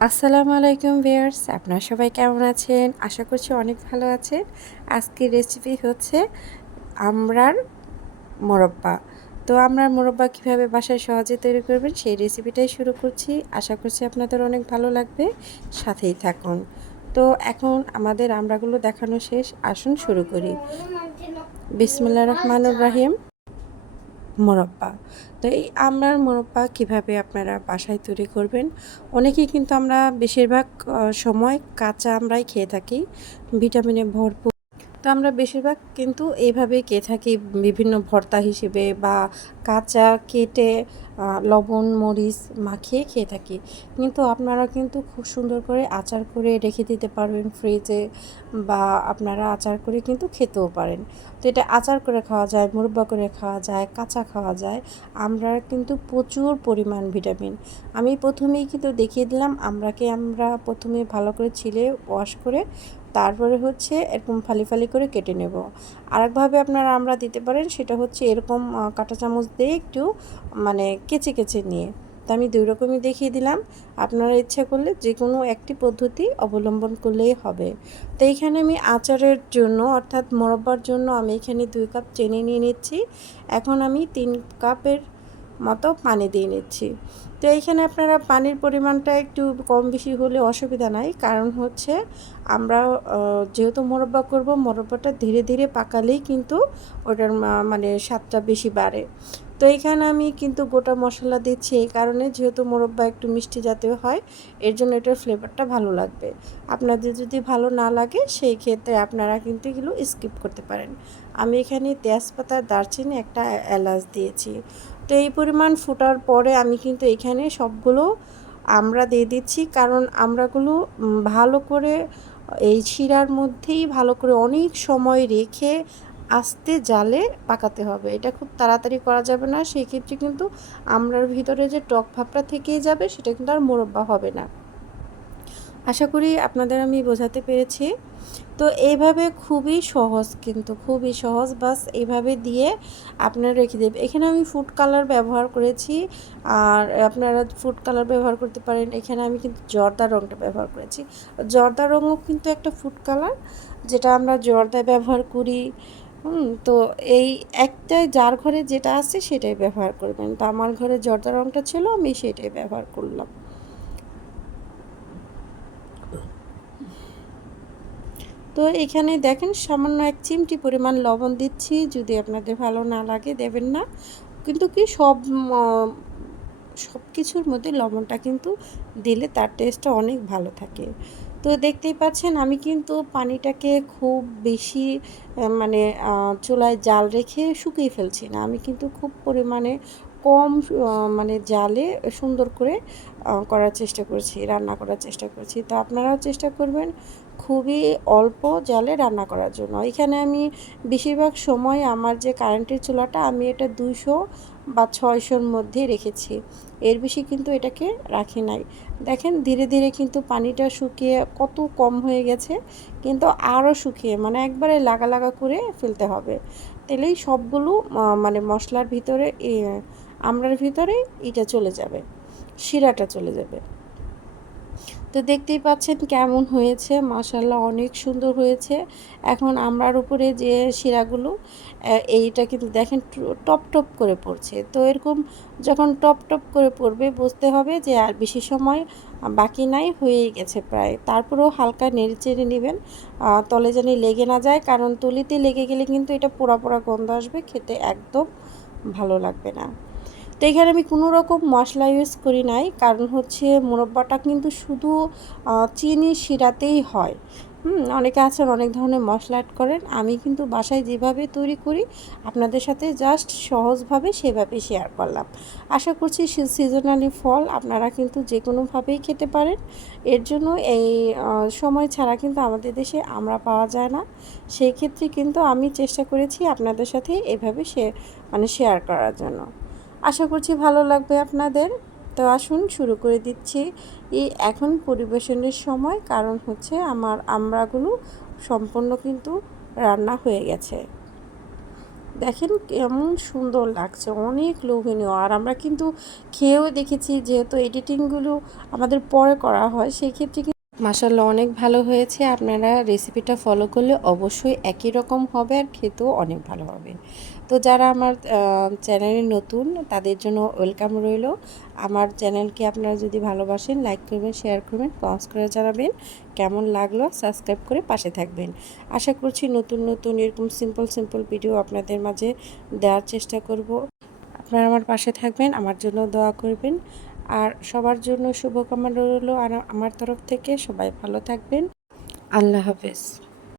আসসালামু আলাইকুম ভিয়ার্স আপনারা সবাই কেমন আছেন? আশা করছি অনেক ভালো আছেন। আজকের রেসিপি হচ্ছে আমরার মোরব্বা। তো আমরার মোরব্বা কীভাবে বাসায় সহজে তৈরি করবেন সেই রেসিপিটাই শুরু করছি। আশা করছি আপনাদের অনেক ভালো লাগবে। সাথেই থাকুন। তো এখন আমাদের আমরাগুলো দেখানো শেষ। আসুন শুরু করি। বিসমুল্লাহ রহমানুর রাহিম। মোরব্বা। তো এই আমরার মোরব্বা কীভাবে আপনারা বাসায় তৈরি করবেন? অনেকেই কিন্তু আমরা বেশিরভাগ সময় কাঁচা আমরাই খেয়ে থাকি, ভিটামিনে ভরপুর। তো আমরা বেশিরভাগ কিন্তু এইভাবে খেয়ে থাকি, বিভিন্ন ভর্তা হিসেবে বা কাঁচা কেটে লবণ, মরিচ মাখিয়ে খেয়ে থাকি। কিন্তু আপনারা কিন্তু খুব সুন্দর করে আচার করে রেখে দিতে পারবেন ফ্রিজে বা আপনারা আচার করে কিন্তু খেতেও পারেন। তো এটা আচার করে খাওয়া যায়, মুরব্বা করে খাওয়া যায়, কাঁচা খাওয়া যায়। আমরা কিন্তু প্রচুর পরিমাণ ভিটামিন আমি প্রথমেই কিন্তু দেখিয়ে দিলাম, আমরাকে আমরা প্রথমে ভালো করে ছিলে ওয়াশ করে তারপরে হচ্ছে এরকম ফালি ফালি করে কেটে নেব। আরেকভাবে আপনারা আমরা দিতে পারেন, সেটা হচ্ছে এরকম কাঁটা চামচ দিয়ে একটু মানে কেচে কেচে নিয়ে। তো আমি দুই রকমই দেখিয়ে দিলাম। আপনারা ইচ্ছা করলে যে কোনো একটি পদ্ধতি অবলম্বন করলেই হবে। তো এইখানে আমি আচারের জন্য, অর্থাৎ মোরব্বার জন্য আমি এখানে দুই কাপ চেনি নিয়ে নিচ্ছি। এখন আমি তিন কাপের মতো পানি দিয়ে নিচ্ছি। তো এইখানে আপনারা পানির পরিমাণটা একটু কম বেশি হলে অসুবিধা নাই। কারণ হচ্ছে আমরা যেহেতু মোরব্বা করব, মোরব্বাটা ধীরে ধীরে পাকালেই কিন্তু ওটার মানে স্বাদটা বেশি বাড়ে। তো এখানে আমি কিন্তু গোটা মশলা দিচ্ছি এই কারণে, যেহেতু মোরব্বা একটু মিষ্টি জাতীয় হয়, এর জন্য এটার ফ্লেভারটা ভালো লাগবে। আপনাদের যদি ভালো না লাগে, সেই ক্ষেত্রে আপনারা কিন্তু এগুলো স্কিপ করতে পারেন। আমি এখানে তেজপাতা, দারচিনি একটা এলাচ দিয়েছি। তো এই পরিমাণ ফোটার পরে আমি কিন্তু এখানে সবগুলো আমরা দিয়ে দিচ্ছি, কারণ আমরাগুলো ভালো করে এই শিরার মধ্যেই ভালো করে অনেক সময় রেখে আস্তে জালে পাকাতে হবে। এটা খুব তাড়াতাড়ি করা যাবে না। সেই ক্ষেত্রে কিন্তু আমরার ভিতরে যে টক ভাবটা থেকেই যাবে, সেটা কিন্তু আর মোরব্বা হবে না। আশা করি আপনাদের আমি বোঝাতে পেরেছি। তো এইভাবে খুবই সহজ কিন্তু, খুবই সহজ। বাস এইভাবে দিয়ে আপনারা রেখে দেবে। এখানে আমি ফুড কালার ব্যবহার করেছি। আর আপনারা ফুড কালার ব্যবহার করতে পারেন। এখানে আমি কিন্তু জর্দা রঙটা ব্যবহার করেছি। জর্দা রঙও কিন্তু একটা ফুড কালার যেটা আমরা জর্দায় ব্যবহার করি। হুম, তো এই একটাই যার ঘরে যেটা আছে সেটাই ব্যবহার করবেন। তো আমার ঘরে জর্দা রঙটা ছিল, আমি সেটাই ব্যবহার করলাম। তো এখানে দেখেন, সামান্য এক চিমটি পরিমাণ লবণ দিচ্ছি, যদি আপনাদের ভালো না লাগে দেবেন না। কিন্তু কি, সব সব কিছুর মধ্যে লবণটা কিন্তু দিলে তার টেস্টটা অনেক ভালো থাকে। তো দেখতেই পাচ্ছেন, আমি কিন্তু পানিটাকে খুব বেশি মানে চুলায় জাল রেখে শুকিয়ে ফেলছি না। আমি কিন্তু খুব পরিমাণে কম মানে জালে সুন্দর করে করার চেষ্টা করছি, রান্না করার চেষ্টা করছি। তো আপনারাও চেষ্টা করবেন খুবই অল্প জালে রান্না করার জন্য। এখানে আমি বেশিরভাগ সময় আমার যে কারেন্টের চুলাটা, আমি এটা দুশো বা ছয়শোর মধ্যে রেখেছি। এর বেশি কিন্তু এটাকে রাখি নাই। দেখেন, ধীরে ধীরে কিন্তু পানিটা শুকিয়ে কত কম হয়ে গেছে, কিন্তু আরও শুকিয়ে মানে একবারে লাগা লাগা করে ফেলতে হবে। তেলেই সবগুলো মানে মশলার ভিতরে আমরার ভিতরে এটা চলে যাবে, শিরাটা চলে যাবে। তো দেখতেই পাচ্ছেন কেমন হয়েছে। মাসাল্লাহ অনেক সুন্দর হয়েছে। এখন আমরার উপরে যে শিরাগুলো এইটা কিন্তু দেখেন টপ টপ করে পড়ছে। তো এরকম যখন টপ টপ করে পড়বে, বুঝতে হবে যে আর বেশি সময় বাকি নাই, হয়েই গেছে প্রায়। তারপরেও হালকা নেড়ে চেড়ে নেবেন। তলে যেন লেগে না যায়, কারণ তলিতে লেগে গেলে কিন্তু এটা পোড়া পোড়া গন্ধ আসবে, খেতে একদম ভালো লাগবে না। তো এখানে আমি কোনো রকম মশলা ইউজ করি নাই। কারণ হচ্ছে মুরব্বাটা কিন্তু শুধু চিনি শিরাতেই হয়। হুম, অনেকে আছেন, অনেক ধরনের মশলা অ্যাড করেন। আমি কিন্তু বাসায় যেভাবে তৈরি করি, আপনাদের সাথে জাস্ট সহজভাবে সেভাবে শেয়ার করলাম। আশা করছি সিজনালি ফল আপনারা কিন্তু যে কোনোভাবেই খেতে পারেন। এর জন্য এই সময় ছাড়া কিন্তু আমাদের দেশে আমরা পাওয়া যায় না। সেই ক্ষেত্রে কিন্তু আমি চেষ্টা করেছি আপনাদের সাথে এভাবে সে মানে শেয়ার করার জন্য। আশা করছি ভালো লাগবে আপনাদের। তো আসুন, শুরু করে দিচ্ছি। এই এখন পরিবেশনের সময়, কারণ হচ্ছে আমার আমড়াগুলো সম্পূর্ণ কিন্তু রান্না হয়ে গেছে। দেখেন কেমন সুন্দর লাগছে, অনেক লোভনীয়। আর আমরা কিন্তু খেয়েও দেখেছি, যেহেতু এডিটিংগুলো আমাদের পরে করা হয়, সেক্ষেত্রে মাসাল্লাহ অনেক ভালো হয়েছে। আপনারা রেসিপিটা ফলো করলে অবশ্যই একই রকম হবে আর খেতেও অনেক ভালো হবে। তো যারা আমার চ্যানেলে নতুন, তাদের জন্য ওয়েলকাম রইল। আমার চ্যানেলকে আপনারা যদি ভালোবাসেন লাইক করবেন শেয়ার করবেন কমেন্টস করে জানাবেন। কেমন লাগল? সাবস্ক্রাইব করে পাশে থাকবেন। আশা করছি নতুন নতুন এরকম সিম্পল সিম্পল ভিডিও আপনাদের মাঝে দেওয়ার চেষ্টা করব। আপনারা আমার পাশে থাকবেন, আমার জন্য দোয়া করবেন। আর সবার জন্য শুভকামনা রইল আর আমার তরফ থেকে সবাই ভালো থাকবেন। আল্লাহ হাফেজ।